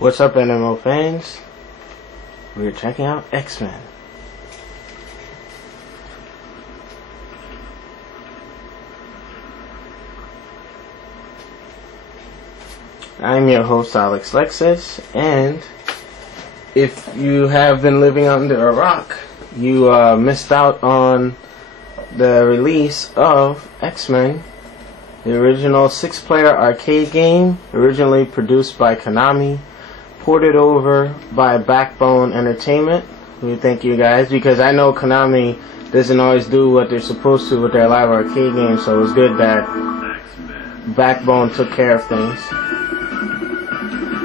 What's up, nMo fans? We're checking out X-Men. I'm your host, Alexlexus, and if you have been living under a rock, you missed out on the release of X-Men, the original 6-player arcade game, originally produced by Konami, ported over by Backbone Entertainment. We thank you guys, because I know Konami doesn't always do what they're supposed to with their live arcade games, so it was good that Backbone took care of things.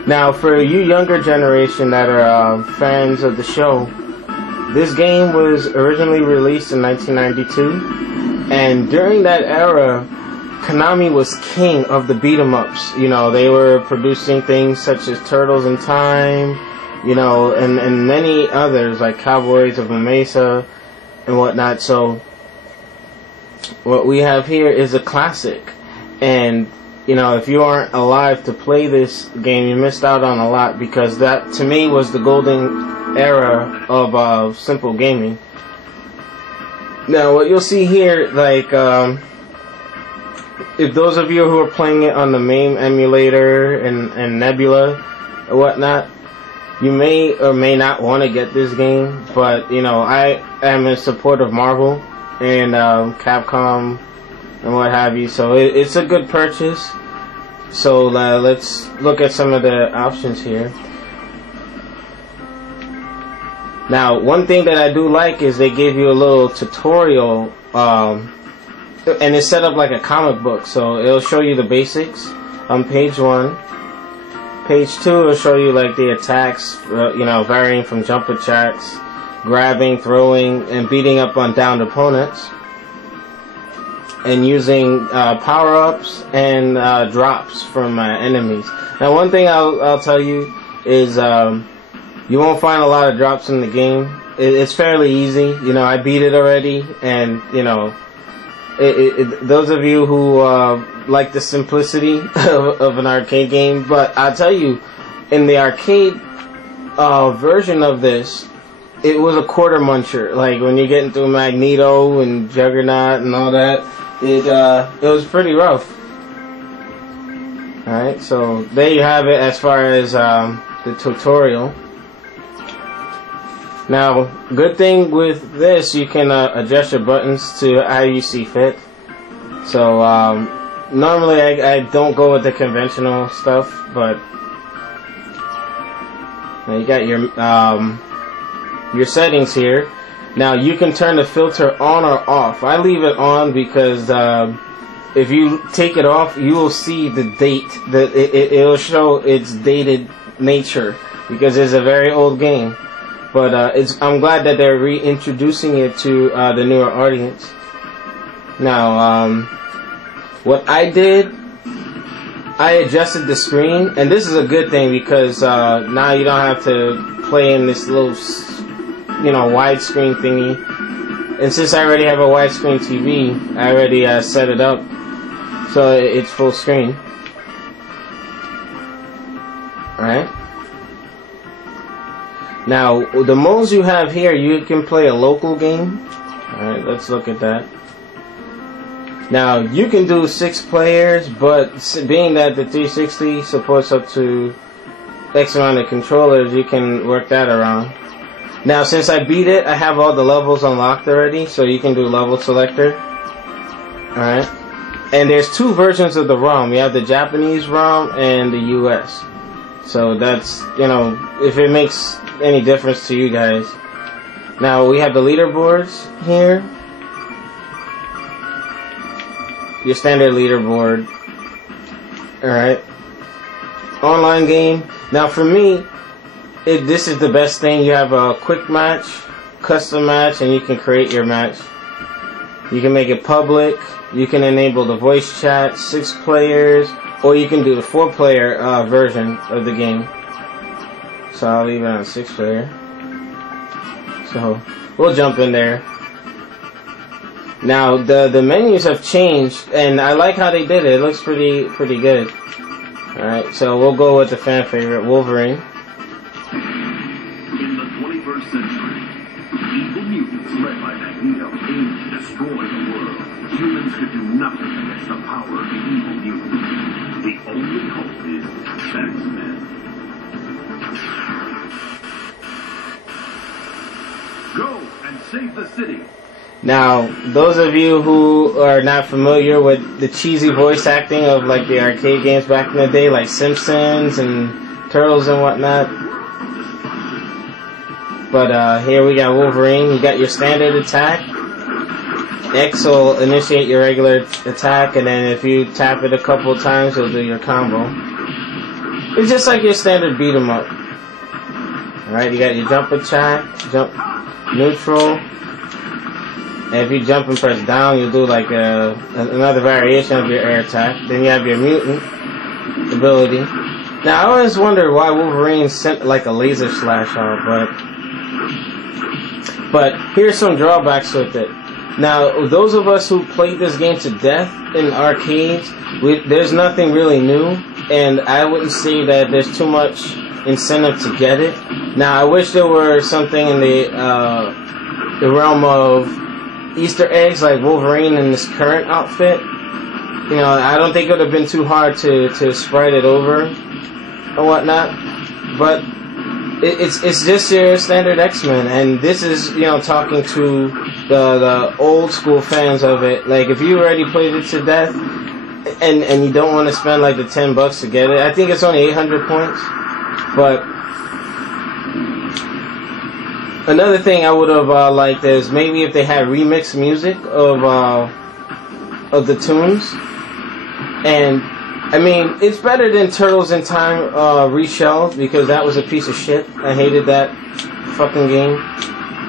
Now, for you younger generation that are fans of the show, this game was originally released in 1992, and during that era, Konami was king of the beat-em-ups. You know, they were producing things such as Turtles in Time, you know, and many others like Cowboys of La Mesa and whatnot. So what we have here is a classic, and you know, if you aren't alive to play this game, you missed out on a lot, because that to me was the golden era of simple gaming. Now what you'll see here, like if those of you who are playing it on the MAME emulator and Nebula or whatnot, you may or may not want to get this game, but you know, I am in support of Marvel and Capcom and what have you, so it's a good purchase. So let's look at some of the options here. Now, one thing that I do like is they give you a little tutorial, and it's set up like a comic book, so it'll show you the basics on page 1. Page 2 will show you like the attacks, you know, varying from jump attacks, grabbing, throwing, and beating up on downed opponents, and using power-ups and drops from enemies. Now, one thing I'll tell you is you won't find a lot of drops in the game. It's fairly easy. You know, I beat it already, and you know, those of you who like the simplicity of an arcade game, but I'll tell you, in the arcade version of this, it was a quarter muncher. Like when you get into Magneto and Juggernaut and all that, it was pretty rough. Alright, so there you have it as far as the tutorial. Now, good thing with this, you can adjust your buttons to how you see fit. So normally I don't go with the conventional stuff, but you got your settings here. Now you can turn the filter on or off. I leave it on because if you take it off, you will see the date. It'll show its dated nature, because it's a very old game. But I'm glad that they're reintroducing it to the newer audience. Now, what I did, I adjusted the screen, and this is a good thing, because now you don't have to play in this little, you know, widescreen thingy. And since I already have a widescreen TV, I already set it up so it's full screen. Alright. Now, the modes you have here, you can play a local game. Alright, let's look at that. Now, you can do 6 players, but being that the 360 supports up to X amount of controllers, you can work that around. Now, since I beat it, I have all the levels unlocked already, so you can do level selector. Alright. And there's 2 versions of the ROM. You have the Japanese ROM and the US. So that's, you know, if it makes any difference to you guys. Now, we have the leaderboards here. Your standard leaderboard. Alright. Online game. Now, for me, this is the best thing. You have a quick match, custom match, and you can create your match. You can make it public. You can enable the voice chat, 6 players, or you can do the 4-player version of the game. So I'll leave it on 6-player. So we'll jump in there. Now the menus have changed, and I like how they did it. It looks pretty good. Alright, so we'll go with the fan favorite, Wolverine. In the 21st century, evil mutants led by Magneto aimed to destroy the world. Humans could do nothing against the power of the evil mutants. The only hope is X-Men. Go and save the city. Now, those of you who are not familiar with the cheesy voice acting of like the arcade games back in the day, like Simpsons and Turtles and whatnot. But here we got Wolverine. You got your standard attack. X will initiate your regular attack, and then if you tap it a couple times, it'll do your combo. It's just like your standard beat 'em up. Alright, you got your jump attack, jump neutral. And if you jump and press down, you'll do like another variation of your air attack. Then you have your mutant ability. Now, I always wonder why Wolverine sent like a laser slash out, but here's some drawbacks with it. Now, those of us who played this game to death in arcades, there's nothing really new, and I wouldn't say that there's too much incentive to get it. Now, I wish there were something in the realm of Easter eggs like Wolverine in this current outfit. You know, I don't think it would have been too hard to sprite it over or whatnot, but it's just your standard X-Men, and this is, you know, talking to the old school fans of it. Like, if you already played it to death and you don't want to spend like the $10 to get it, I think it's only 800 points. But another thing I would have liked is maybe if they had remixed music of the tunes. And I mean, it's better than Turtles in Time Reshelled, because that was a piece of shit. I hated that fucking game.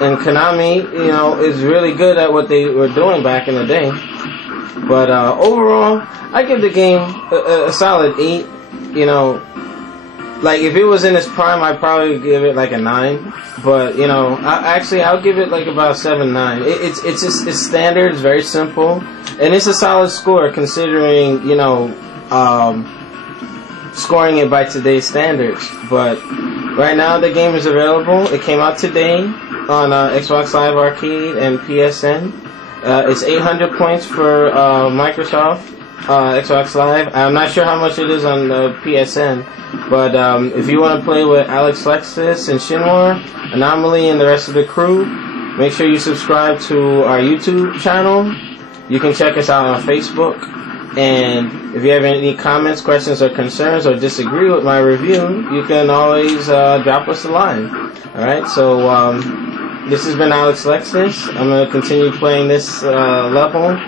And Konami, you know, is really good at what they were doing back in the day. But overall, I give the game a solid 8. You know, like if it was in its prime, I'd probably give it like a 9. But you know, I'll give it like about 7-9. It's standard. It's very simple, and it's a solid score considering, you know, scoring it by today's standards. But right now the game is available. It came out today on Xbox Live Arcade and PSN. It's 800 points for Microsoft Xbox Live. I'm not sure how much it is on PSN, but if you want to play with Alexlexus and Shinwar, Anomaly, and the rest of the crew, make sure you subscribe to our YouTube channel. You can check us out on Facebook. And if you have any comments, questions, or concerns, or disagree with my review, you can always drop us a line. Alright, so this has been Alexlexus. I'm going to continue playing this level.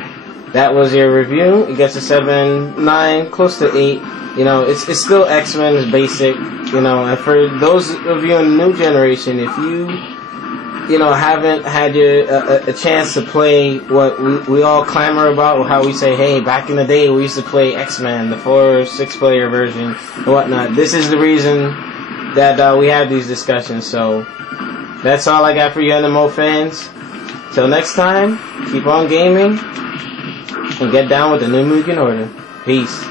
That was your review. It gets a 7, 9, close to 8. You know, it's still X-Men, it's basic. You know, and for those of you in the new generation, if you know, haven't had a chance to play what we all clamor about, how we say, hey, back in the day we used to play X-Men, the 4 or 6 player version and whatnot. This is the reason that we have these discussions. So that's all I got for you nMo fans. Till next time, keep on gaming and get down with the New Mugen Order. Peace.